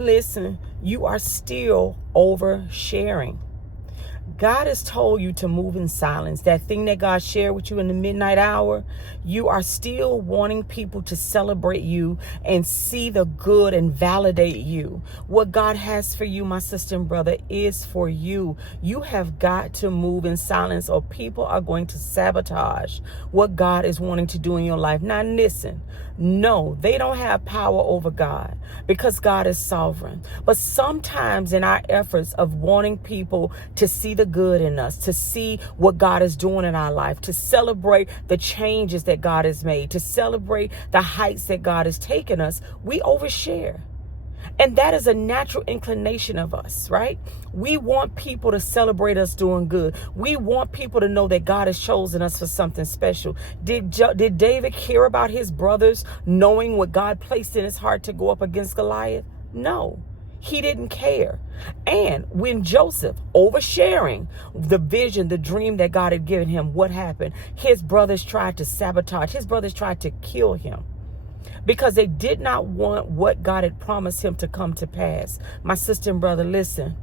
Listen, you are still oversharing. God has told you to move in silence. That thing that God shared with you in the midnight hour, you are still wanting people to celebrate you and see the good and validate you. What God has for you, my sister and brother, is for you. You have got to move in silence or people are going to sabotage what God is wanting to do in your life. Now listen, no, they don't have power over God because God is sovereign. But sometimes in our efforts of wanting people to see the good in us, to see what God is doing in our life, to celebrate the changes that God has made, to celebrate the heights that God has taken us, we overshare. And that is a natural inclination of us, right? We want people to celebrate us doing good. We want people to know that God has chosen us for something special. Did David care about his brothers knowing what God placed in his heart to go up against Goliath? No. He didn't care. And when Joseph, oversharing the vision, the dream that God had given him, what happened? His brothers tried to sabotage. His brothers tried to kill him because they did not want what God had promised him to come to pass. My sister and brother, listen,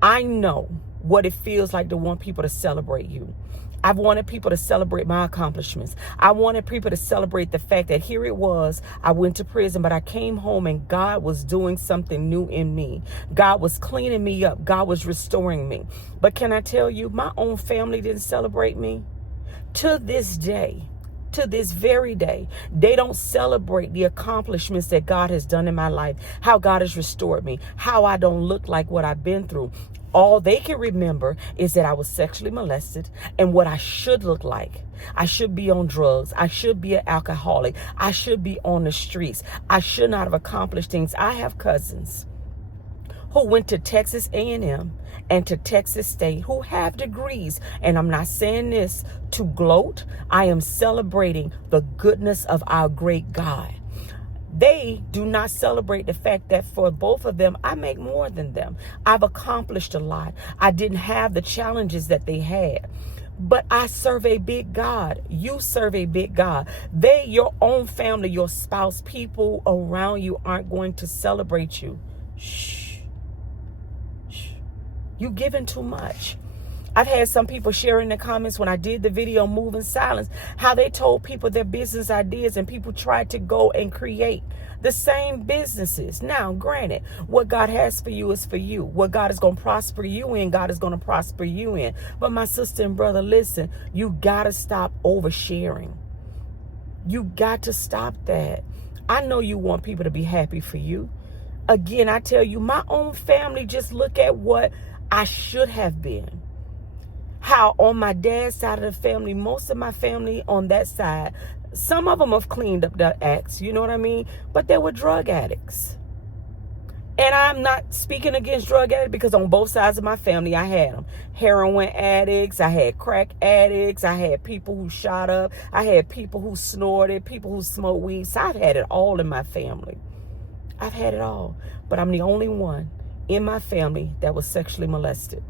I know what it feels like to want people to celebrate you. I've wanted people to celebrate my accomplishments. I wanted people to celebrate the fact that here it was, I went to prison, but I came home and God was doing something new in me. God was cleaning me up. God was restoring me. But can I tell you, my own family didn't celebrate me. To this day, to this very day, they don't celebrate the accomplishments that God has done in my life, how God has restored me, how I don't look like what I've been through. All they can remember is that I was sexually molested and what I should look like. I should be on drugs. I should be an alcoholic. I should be on the streets. I should not have accomplished things. I have cousins who went to Texas A&M and to Texas State who have degrees. And I'm not saying this to gloat. I am celebrating the goodness of our great God. They do not celebrate the fact that for both of them, I make more than them. I've accomplished a lot. I didn't have the challenges that they had. But I serve a big God. You serve a big God. Your own family, your spouse, people around you aren't going to celebrate you. Shh. You giving too much. I've had some people share in the comments when I did the video Move in Silence, how they told people their business ideas and people tried to go and create the same businesses. Now, granted, what God has for you is for you. What God is going to prosper you in, God is going to prosper you in. But my sister and brother, listen, you got to stop oversharing. You got to stop that. I know you want people to be happy for you. Again, I tell you, my own family just look at what I should have been. How on my dad's side of the family, most of my family on that side, some of them have cleaned up their acts, you know what I mean? But they were drug addicts. And I'm not speaking against drug addicts because on both sides of my family, I had them. Heroin addicts, I had crack addicts, I had people who shot up, I had people who snorted, people who smoked weed. So I've had it all in my family. I've had it all. But I'm the only one in my family that was sexually molested.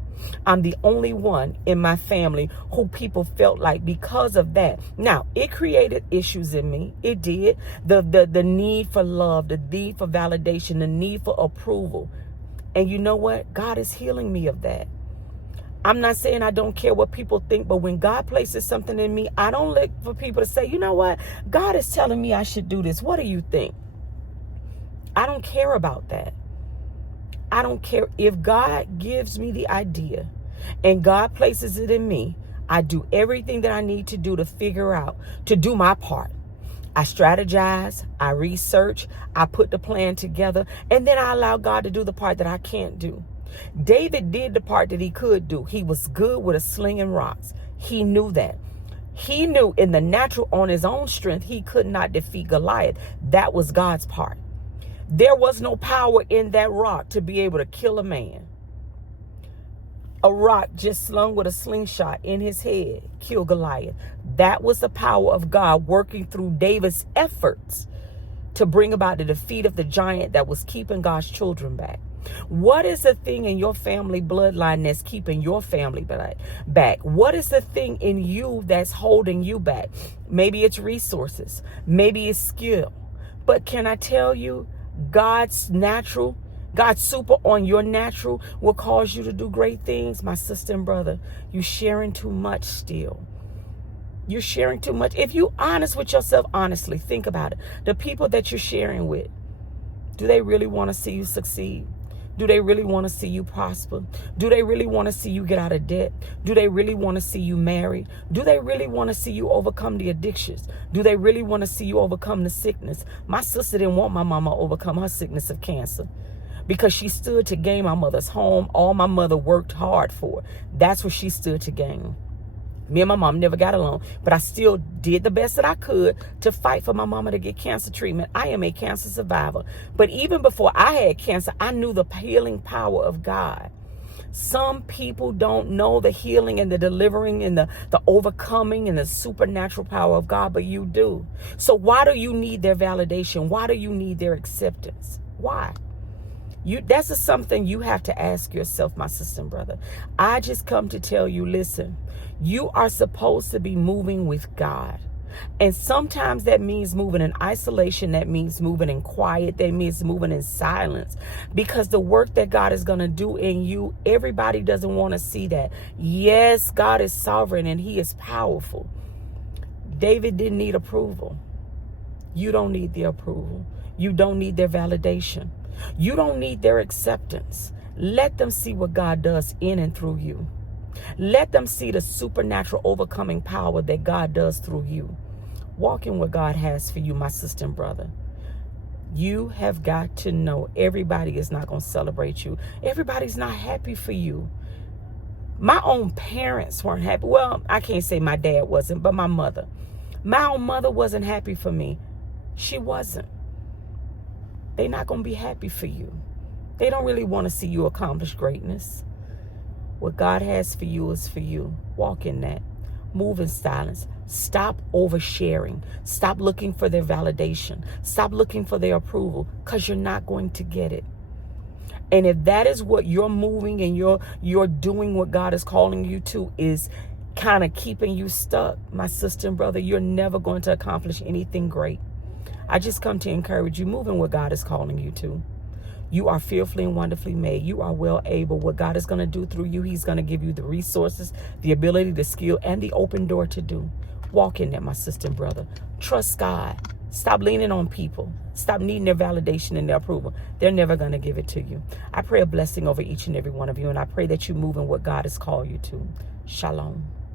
I'm the only one in my family who people felt like because of that. Now, it created issues in me. It did. The need for love, the need for validation, the need for approval. And you know what? God is healing me of that. I'm not saying I don't care what people think, but when God places something in me, I don't look for people to say, you know what? God is telling me I should do this. What do you think? I don't care about that. I don't care if God gives me the idea and God places it in me. I do everything that I need to do to figure out, to do my part. I strategize, I research, I put the plan together, and then I allow God to do the part that I can't do. David did the part that he could do. He was good with a sling and rocks. He knew that. He knew in the natural, on his own strength, he could not defeat Goliath. That was God's part. There was no power in that rock to be able to kill a man. A rock just slung with a slingshot in his head killed Goliath. That was the power of God working through David's efforts to bring about the defeat of the giant that was keeping God's children back. What is the thing in your family bloodline that's keeping your family back? What is the thing in you that's holding you back? Maybe it's resources. Maybe it's skill. But can I tell you, God's natural God's super on your natural will cause you to do great things. My sister and brother, you're sharing too much still. You're sharing too much. If you're honest with yourself, honestly, think about it. The people that you're sharing with, do they really want to see you succeed? Do they really want to see you prosper? Do they really want to see you get out of debt? Do they really want to see you married? Do they really want to see you overcome the addictions? Do they really want to see you overcome the sickness? My sister didn't want my mama to overcome her sickness of cancer because she stood to gain my mother's home. All my mother worked hard for. That's what she stood to gain. Me and my mom never got along, but I still did the best that I could to fight for my mama to get cancer treatment. I am a cancer survivor. But even before I had cancer, I knew the healing power of God. Some people don't know the healing and the delivering and the overcoming and the supernatural power of God, but you do. So why do you need their validation? Why do you need their acceptance? Why? That's just something you have to ask yourself, my sister and brother. I just come to tell you, listen, you are supposed to be moving with God. And sometimes that means moving in isolation. That means moving in quiet. That means moving in silence. Because the work that God is going to do in you, everybody doesn't want to see that. Yes, God is sovereign and he is powerful. David didn't need approval. You don't need their approval. You don't need their validation. You don't need their acceptance. Let them see what God does in and through you. Let them see the supernatural overcoming power that God does through you. Walk in what God has for you, my sister and brother. You have got to know everybody is not going to celebrate you. Everybody's not happy for you. My own parents weren't happy. Well, I can't say my dad wasn't, but my mother. My own mother wasn't happy for me. She wasn't. They're not going to be happy for you. They don't really want to see you accomplish greatness. What God has for you is for you. Walk in that. Move in silence. Stop oversharing. Stop looking for their validation. Stop looking for their approval, because you're not going to get it. And if that is what you're moving and you're doing what God is calling you to is kind of keeping you stuck, my sister and brother, you're never going to accomplish anything great. I just come to encourage you, move in what God is calling you to. You are fearfully and wonderfully made. You are well able. What God is going to do through you, he's going to give you the resources, the ability, the skill, and the open door to do. Walk in that, my sister and brother. Trust God. Stop leaning on people. Stop needing their validation and their approval. They're never going to give it to you. I pray a blessing over each and every one of you, and I pray that you move in what God has called you to. Shalom.